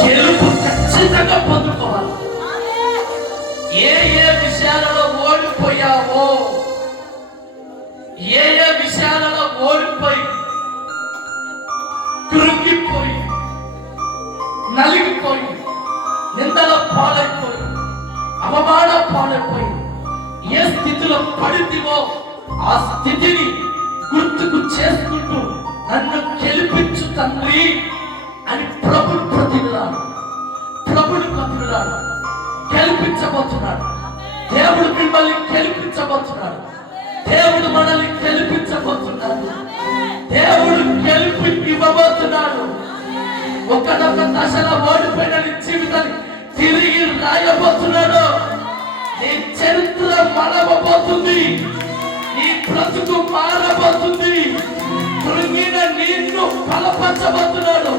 గెలుపు ఖచ్చితంగా పొందుకోవాలి. ఏ ఏ విషయాలలో ఓడిపోయావో, ఏ ఏ విషయాలలో ఓడిపోయి కృంగిపోయి నలిగిపోయి నిందల పాలైపోయి అవమాన పాలైపోయి ఏ స్థితిలో పడితివో ఆ స్థితిని గుర్తుకు చేసుకుంటూ నన్ను గెలిపించు తండ్రి అని ప్రభుడు ప్రతినిలాడు, ప్రభుడు ప్రతినిలాడు గెలిపించబోతున్నాడు. దేవుడు మిమ్మల్ని గెలిపించబోతున్నాడు. దేవుడు మనల్ని గెలిపించబోతున్నాడు. దేవుడు గెలుపు ఇవ్వబోతున్నాడు. ఒకనొక దశలో ఓడిపోయిన నీ జీవితాన్ని తిరిగి రాయబోతున్నాడు. నీ చరిత్ర మలవబోతుంది. నీ బ్రతుకు మారబోతుంది. కృంగిన నిన్ను బలపరచబోతున్నాడు.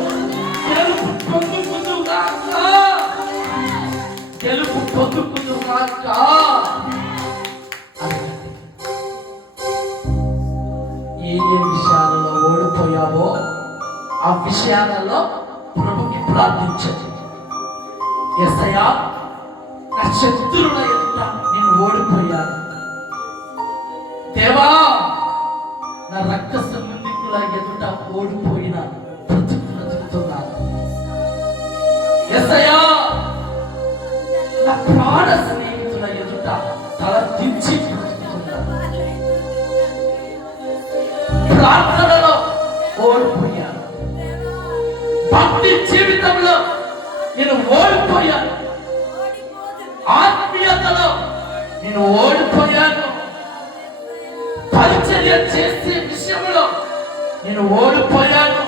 గెలుపు పొందుకుందుగాక, గెలుపు పొందుకుందుగాక. ఏ ఏ విషయాలలో ఓడిపోయావో ఆ విషయాలలో ప్రభుకి ప్రార్థించండి. యేసయ్యా, నా శత్రువుల ఎదుట నేను ఓడిపోయాను. దేవా, నా రక్త సంబంధికుల ఎదుట ఓడిపోయిన బ్రతుకుతున్నాను. యేసయ్యా, నా ప్రాణ స్నేహితుల ఎదుట తల దించి బ్రతుకుతున్నాను. ప్రార్థనలో ఓడిపోయాను. భక్తి జీవితంలో నేను ఓడిపోయాను. ఆత్మీయతలో నేను ఓడిపోయాను. పరిచర్య చేసే విషయంలో నేను ఓడిపోయాను.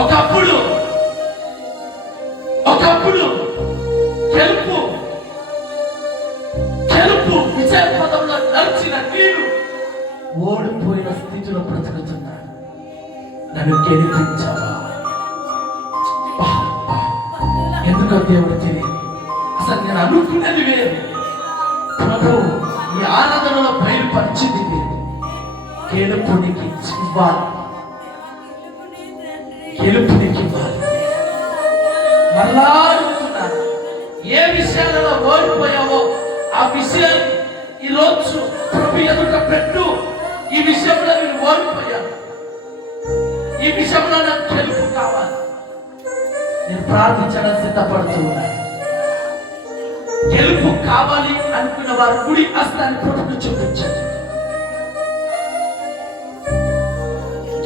ఒకప్పుడు గెలుపు విజయ పదంలో నడిచిన నేను ఓడిపోయిన స్థితిలో బ్రతుకుతున్నాను. నన్ను గెలిపించావా? ఎందుకో దేవుడు తెలియదు. అసలు నేను అనుకున్నది వేరు. ప్రభు ఈ ఆరాధనలో బయలుపరిచింది వేరు. గెలుపునికి ఇవ్వాలి, గెలుపునికి ఇవ్వాలి. మళ్ళా అడుగుతున్నాను, ఏ విషయాలలో ఓడిపోయావో ఆ విషయాన్ని ఈరోజు ప్రభు ఎదుట పెట్టు. ఈ విషయంలో నేను ఓడిపోయాను. ఈ విషయంలో నాకు గెలుపు కావాలి. నేను ప్రార్థించడం సిద్ధపడుతూ ఉన్నాను. గెలుపు కావాలి అనుకున్న వారు కుడి హస్తాన్ని ప్రభుకు చూపించండి.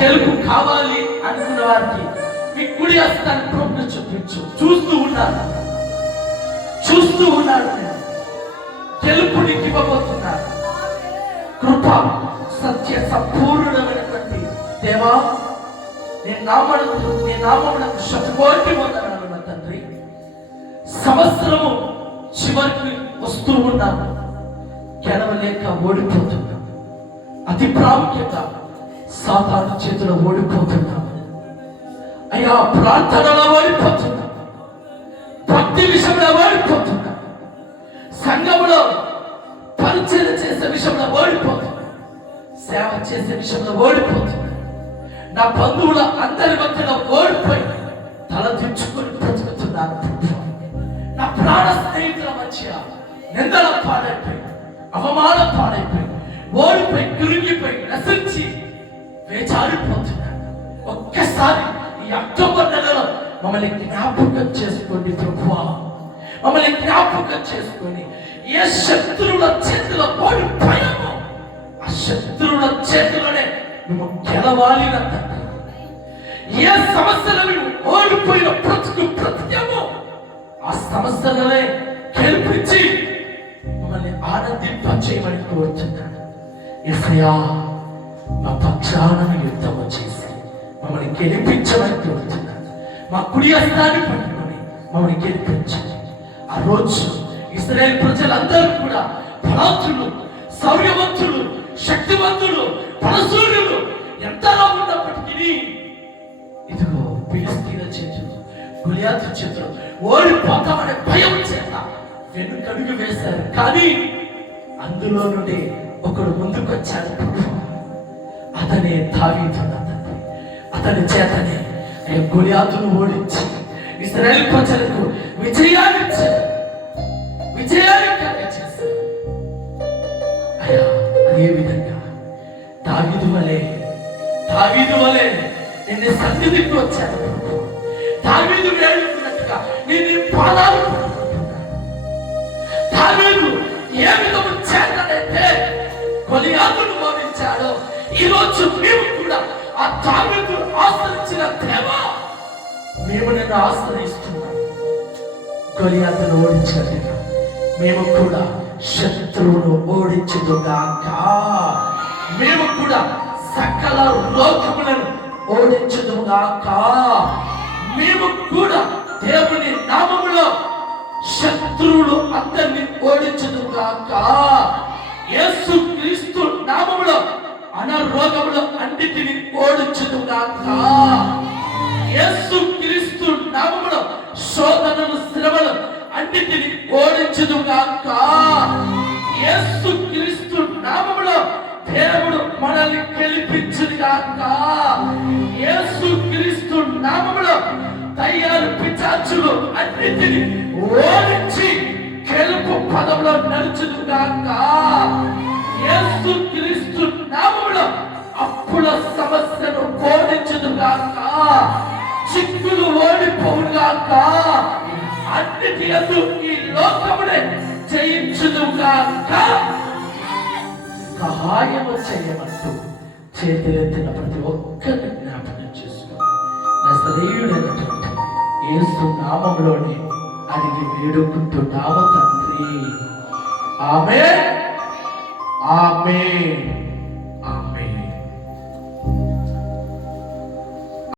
గెలుపు కావాలి అనుకున్న వారికి మీ కుడి హస్తాన్ని ప్రభుకు చూపించు. చూస్తూ ఉన్నాను. నేను గెలుపు నీకు ఇవ్వబోతున్నాను. కృప సత్య సంపూర్ణమైనటువంటి దేవా, నీ నామమునకు శతకోటి వందనాలు నా తండ్రి. సంవత్సరము చివరికి వస్తూ ఉన్నాము, గెలవలేక ఓడిపోతున్నాము. అతి ప్రాముఖ్యంగా సాతాను చేతిలో ఓడిపోతున్నాము అయ్యా. ప్రార్థనలో ఓడిపోతున్నాము, భక్తి విషయంలో ఓడిపోతున్నాము, సంఘములో పరిచయం చేసే విషయంలో ఓడిపోతున్నాము, సేవ చేసే విషయంలో ఓడిపోతున్నాము. నా బంధువుల అందరి మధ్యలో ఓడిపోయి తల దించుకొని బ్రతుకుతున్నాను. నా ప్రాణ స్నేహితుల మధ్య నిందల పాడైపోయి, అవమానం పాడైపోయి, ఓడిపోయి, కృంగిపోయి, నశించి వేచారిపోతున్నాను. ఒక్కసారి ఈ అక్టోబర్ నెలలో మమ్మల్ని జ్ఞాపకం చేసుకోండి ప్రభువా. మమ్మల్ని జ్ఞాపకం చేసుకొని ఏ శత్రువుల చేతిలో ఓడిపోయామో ఆ శత్రువుల చేతిలోనే నువ్వు గెలవాలి. ఏ సమస్యలు నువ్వు ఓడిపోయిన బ్రతికామో ఆ సమస్యలనే గెలిపించి మమ్మల్ని ఆనందింపచేయమని కోరుతున్నాను. యేసయ్యా, మా పక్షాన యుద్ధము చేసి మమ్మల్ని గెలిపించమని కోరుతున్నాను. మా కుడి హస్తాన్ని పట్టుకొని మమ్మల్ని గెలిపించండి. ఆ రోజు ఇశ్రాయేలు ప్రజలందరూ కూడా బలాత్రులు, శౌర్యవంతులు, శక్తివంతులు, పరశూరులు ఎంతలా ఉన్నప్పటికీ ఇదిగో ఫిలిష్తీయుల చేతులు, గొలియాతు చేతులు ఓడిపోతామనే భయం చేత వెనుకడుగు వేశారు. కానీ అందులో నుండి ఒకడు ముందుకొచ్చాడు. అతనే దావీదు. అతని చేతనే గొలియాతును ఓడించి ఇశ్రాయేలు ప్రజలకు విజయాన్ని కలిగచేశారు. అయ్యా, అదే విధంగా దావీదు వలె నిన్ను సన్నిధికి వచ్చాను. దావీదు వేడుకున్నట్టుగా నేను నీ పాదాలు పట్టుకుంటున్నాను. దావీదు ఏ విధము చేతనైతే గొలియాతును ఓడించాడో, ఈరోజు మేము కూడా ఆ దావీదు ఆశ్రయించిన దేవా, మేము నిన్ను ఆశ్రయిస్తున్నాం. గొలియాతును ఓడించినట్టుగా మేము కూడా శత్రువును ఓడించుదుగాక. మేము కూడా సకల లోకములను ఓడించుదుగాక. మేము కూడా దేవుని నామములో శత్రువులు అందరినీ ఓడించుదుగాక. యేసు క్రీస్తు నామములో అనారోగ్యములు అన్నిటిని ఓడించుదుగాక. యేసు క్రీస్తు నామములో శోధనలు శ్రమలు అన్నిటిని ఓడించుదుగాక. యేసు క్రీస్తు నామములో దేవుడు మనల్ని గెలిపించుగాక. యేసు క్రీస్తు నామములో దయ్యాలు పిశాచులు అన్నిటిని ఓడించి గెలుపు పదంలో నడుచుదుగాక. యేసు క్రీస్తు నామములో అప్పుల సమస్యను ఓడించుదుగాక. చిక్కులు ఓడిపోవుగాక. అన్నిటి యందు ఈ లోకమునే జయించుదుగాక. సహాయము చేయమంటూ చేతులెత్తిన ప్రతి ఒక్కరిని జ్ఞాపకం చేసుకోవాలి. నజరేయుడైనటువంటి యేసు నామములోనే అడిగి వేడుకుంటున్నాము తండ్రి. ఆమేన్, ఆమేన్.